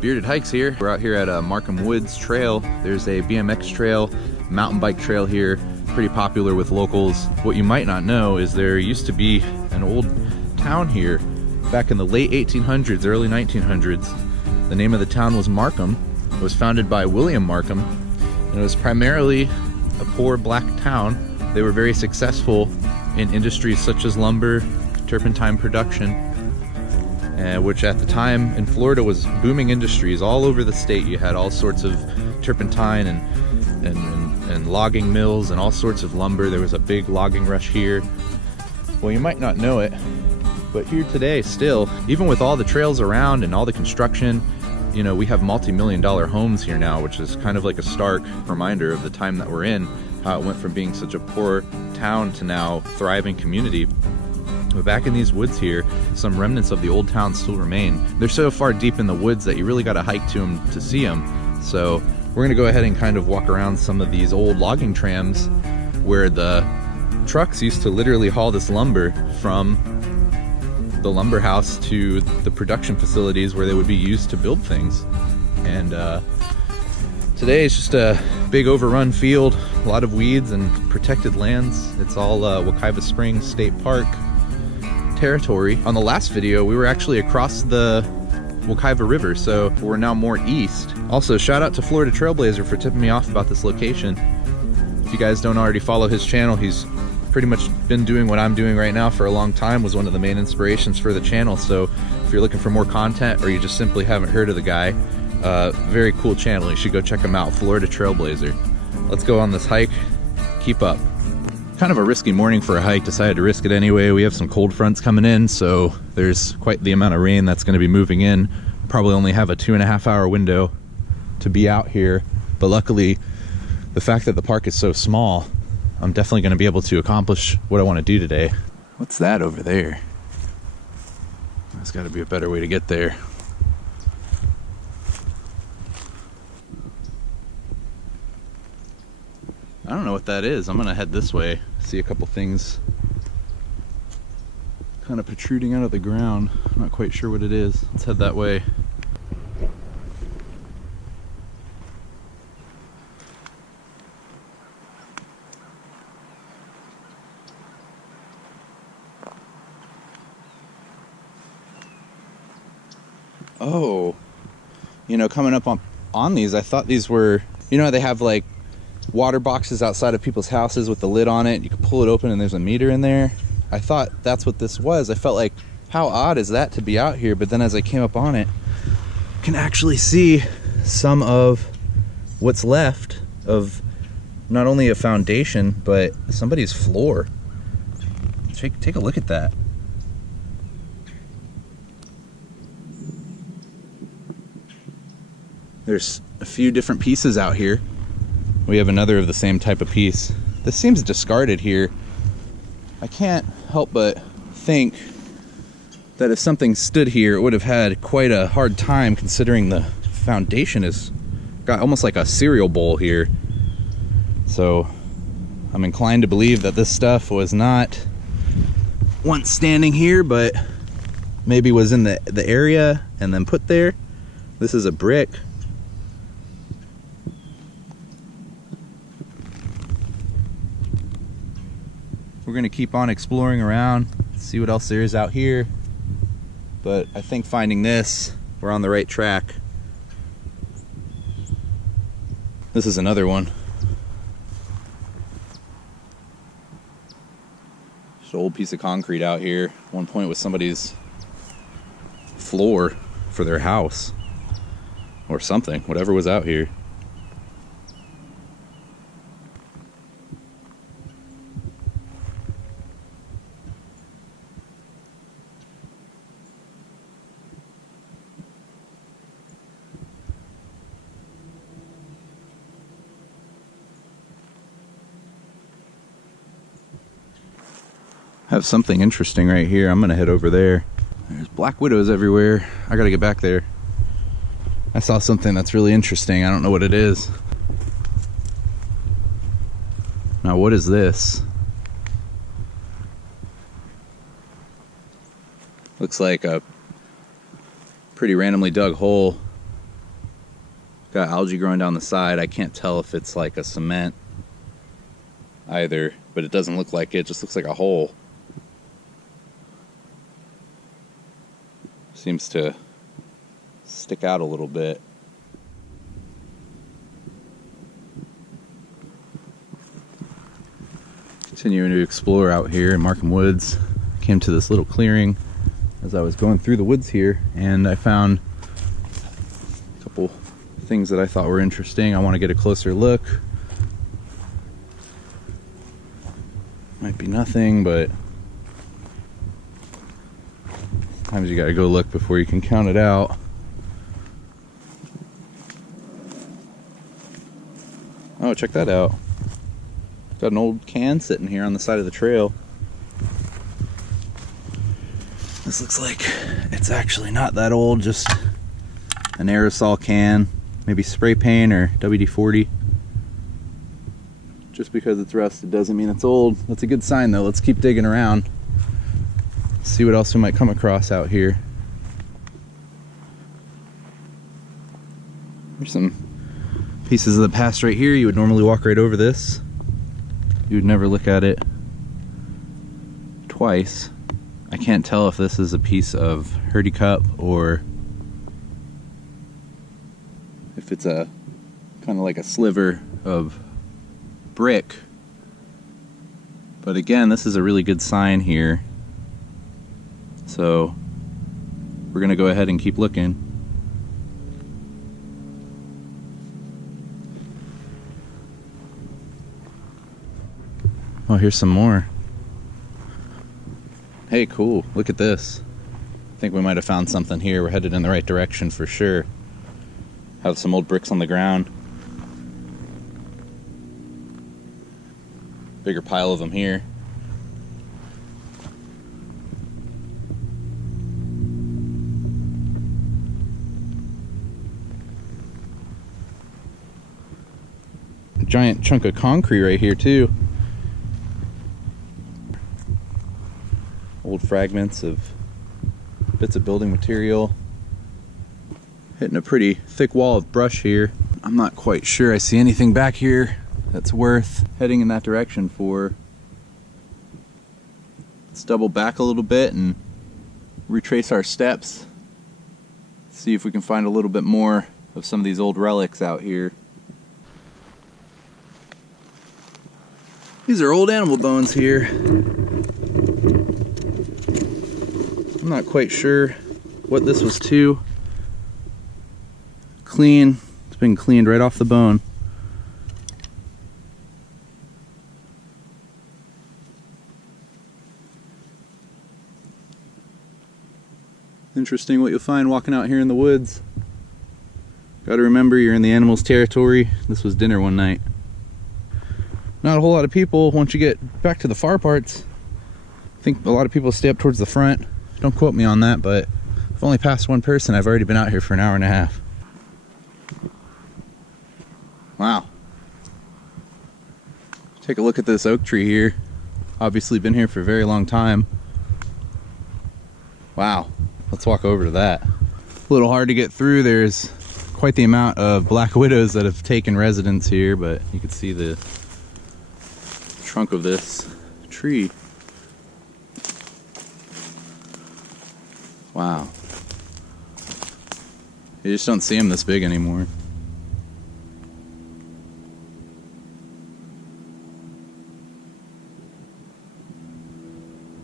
Bearded Hikes here. We're out here at Markham Woods Trail. There's a BMX trail, mountain bike trail here, pretty popular with locals. What you might not know is there used to be an old town here back in the late 1800s, early 1900s. The name of the town was Markham. It was founded by William Markham, and it was primarily a poor black town. They were very successful in industries such as lumber, turpentine production, which at the time in Florida was booming industries all over the state. You had all sorts of turpentine and logging mills and all sorts of lumber. There was a big logging rush here. Well, you might not know it, but here today still, even with all the trails around and all the construction, you know, we have multi-million-dollar homes here now, which is kind of like a stark reminder of the time that we're in, how it went from being such a poor town to now thriving community. But back in these woods here, some remnants of the old town still remain. They're so far deep in the woods that you really got to hike to them to see them. So we're gonna go ahead and kind of walk around some of these old logging trams where the trucks used to literally haul this lumber from the lumber house to the production facilities where they would be used to build things. And today it's just a big overrun field, a lot of weeds and protected lands. It's all Wekiva Springs State Park territory. On the last video, we were actually across the Wekiva River, so we're now more east. Also, shout out to Florida Trailblazer for tipping me off about this location. If you guys don't already follow his channel, he's pretty much been doing what I'm doing right now for a long time, was one of the main inspirations for the channel. So if you're looking for more content or you just simply haven't heard of the guy, very cool channel. You should go check him out, Florida Trailblazer. Let's go on this hike. Keep up. Kind of a risky morning for a hike, decided to risk it anyway. We have some cold fronts coming in, so there's quite the amount of rain that's going to be moving in. Probably only have a 2.5 hour window to be out here, but luckily the fact that the park is so small, I'm definitely going to be able to accomplish what I want to do today. What's that over there? There's got to be a better way to get there. I don't know what that is. I'm gonna head this way, see a couple things kind of protruding out of the ground. I'm not quite sure what it is. Let's head that way. Oh, you know, coming up on these, I thought these were, you know, they have like water boxes outside of people's houses with the lid on it. You can pull it open and there's a meter in there. I thought that's what this was. I felt like, how odd is that to be out here? But then as I came up on it, you can actually see some of what's left of not only a foundation, but somebody's floor. Take a look at that. There's a few different pieces out here. We have another of the same type of piece. This seems discarded here. I can't help but think that if something stood here, it would have had quite a hard time, considering the foundation has got almost like a cereal bowl here. So I'm inclined to believe that this stuff was not once standing here, but maybe was in the area and then put there. This is a brick. We're gonna keep on exploring around, see what else there is out here. But I think finding this, we're on the right track. This is another one. Just an old piece of concrete out here. At one point was somebody's floor for their house or something, whatever was out here. Have something interesting right here. I'm gonna head over there. There's black widows everywhere. I gotta get back there. I saw something that's really interesting. I don't know what it is. Now what is this? Looks like a pretty randomly dug hole. Got algae growing down the side. I can't tell if it's like a cement either, but it doesn't look like it. It just looks like a hole. Seems to stick out a little bit. Continuing to explore out here in Markham Woods. Came to this little clearing as I was going through the woods here, and I found a couple things that I thought were interesting. I want to get a closer look. Might be nothing, but sometimes you gotta go look before you can count it out. Oh, check that out. Got an old can sitting here on the side of the trail. This looks like it's actually not that old, just an aerosol can, maybe spray paint or WD-40. Just because it's rusted doesn't mean it's old. That's a good sign though. Let's keep digging around. See what else we might come across out here. There's some pieces of the past right here. You would normally walk right over this. You would never look at it twice. I can't tell if this is a piece of hurdy cup or if it's a kind of like a sliver of brick. But again, this is a really good sign here. So we're gonna go ahead and keep looking. Oh, here's some more. Hey, cool. Look at this. I think we might have found something here. We're headed in the right direction for sure. Have some old bricks on the ground. Bigger pile of them here. A giant chunk of concrete right here too. Old fragments of bits of building material. Hitting a pretty thick wall of brush here. I'm not quite sure I see anything back here that's worth heading in that direction for. Let's double back a little bit and retrace our steps. See if we can find a little bit more of some of these old relics out here. These are old animal bones here. I'm not quite sure what this was to. Clean. It's been cleaned right off the bone. Interesting what you'll find walking out here in the woods. Gotta remember, you're in the animals' territory. This was dinner one night. Not a whole lot of people once you get back to the far parts. I think a lot of people stay up towards the front. Don't quote me on that, but I've only passed one person. I've already been out here for an hour and a half. Wow. Take a look at this oak tree here. Obviously been here for a very long time. Wow. Let's walk over to that. A little hard to get through. There's quite the amount of black widows that have taken residence here, but you can see the trunk of this tree. Wow. You just don't see them this big anymore.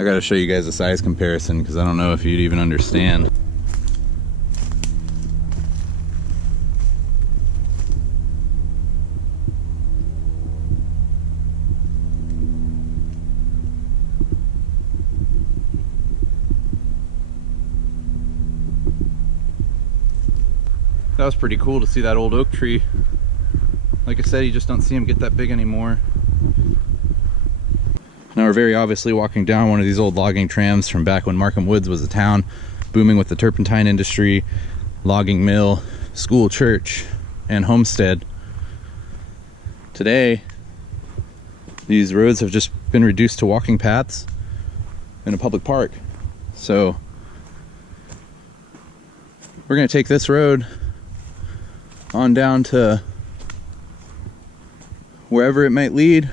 I gotta show you guys a size comparison because I don't know if you'd even understand. That was pretty cool to see that old oak tree. Like I said, you just don't see them get that big anymore. Now we're very obviously walking down one of these old logging trams from back when Markham Woods was a town, booming with the turpentine industry, logging mill, school, church, and homestead. Today, these roads have just been reduced to walking paths in a public park. So we're gonna take this road on down to wherever it might lead.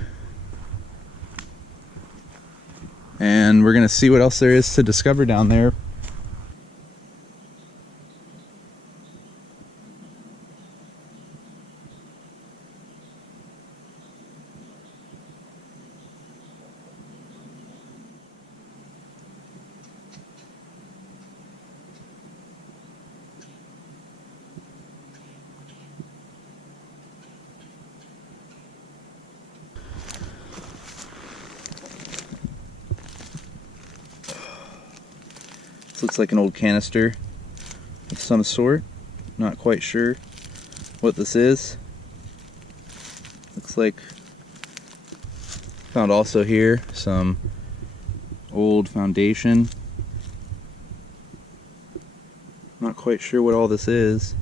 And we're gonna see what else there is to discover down there. This looks like an old canister of some sort. Not quite sure what this is. Looks like, found also here some old foundation. Not quite sure what all this is.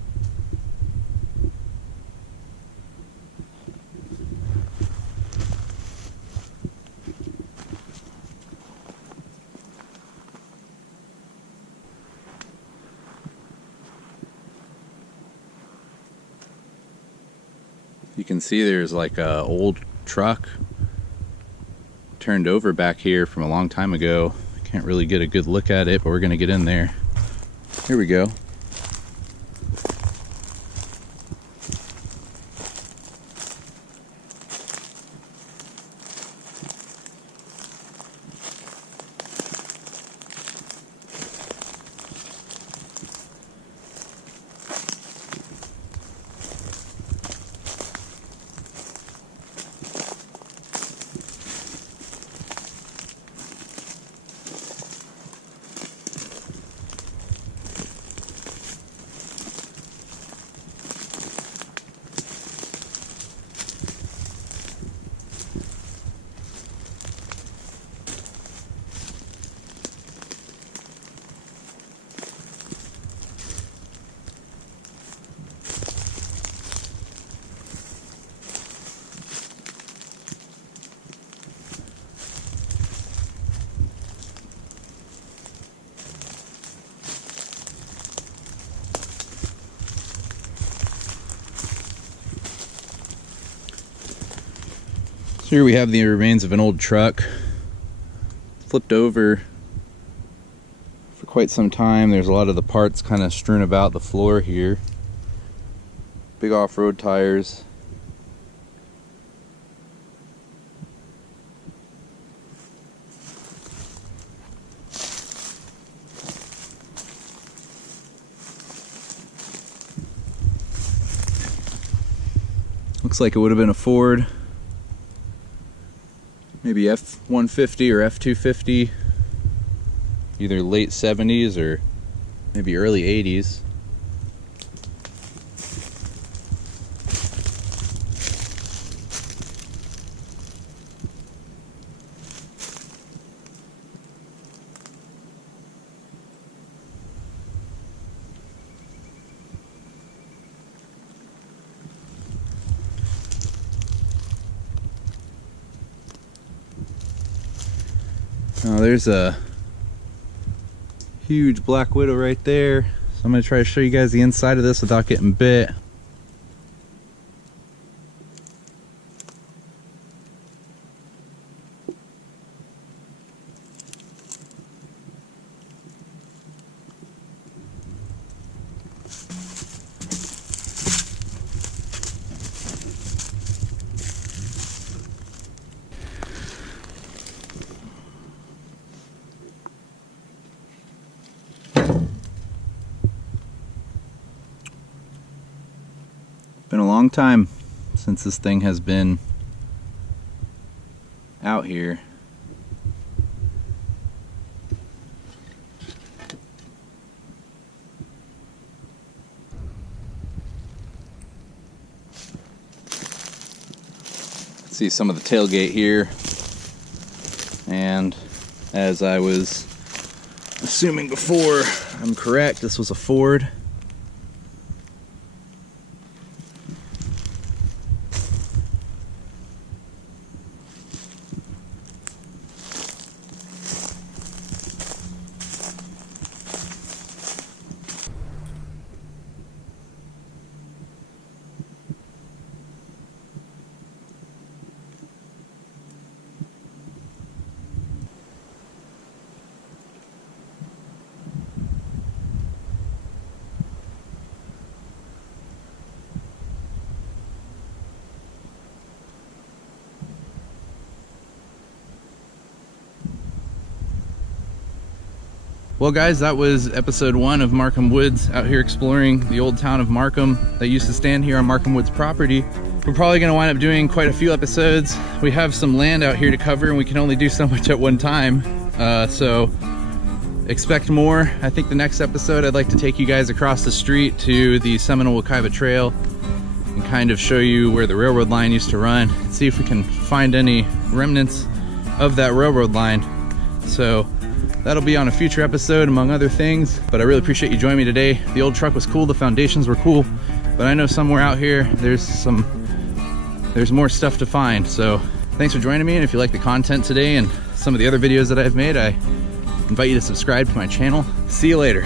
You can see there's like a old truck turned over back here from a long time ago. Can't really get a good look at it, but we're gonna get in there. Here we go. Here we have the remains of an old truck flipped over for quite some time. There's a lot of the parts kind of strewn about the floor here. Big off-road tires. Looks like it would have been a Ford. Maybe F-150 or F-250, either late 70s or maybe early 80s. Now there's a huge black widow right there. So I'm going to try to show you guys the inside of this without getting bit. Been a long time since this thing has been out here. See some of the tailgate here, and as I was assuming before, I'm correct, this was a Ford. Well guys, that was episode 1 of Markham Woods, out here exploring the old town of Markham that used to stand here on Markham Woods property. We're probably gonna wind up doing quite a few episodes. We have some land out here to cover and we can only do so much at one time. So expect more. I think the next episode I'd like to take you guys across the street to the Seminole Wekiva Trail and kind of show you where the railroad line used to run, see if we can find any remnants of that railroad line. So that'll be on a future episode among other things, but I really appreciate you joining me today. The old truck was cool, the foundations were cool, but I know somewhere out here there's more stuff to find. So thanks for joining me, and if you like the content today and some of the other videos that I've made, I invite you to subscribe to my channel. See you later.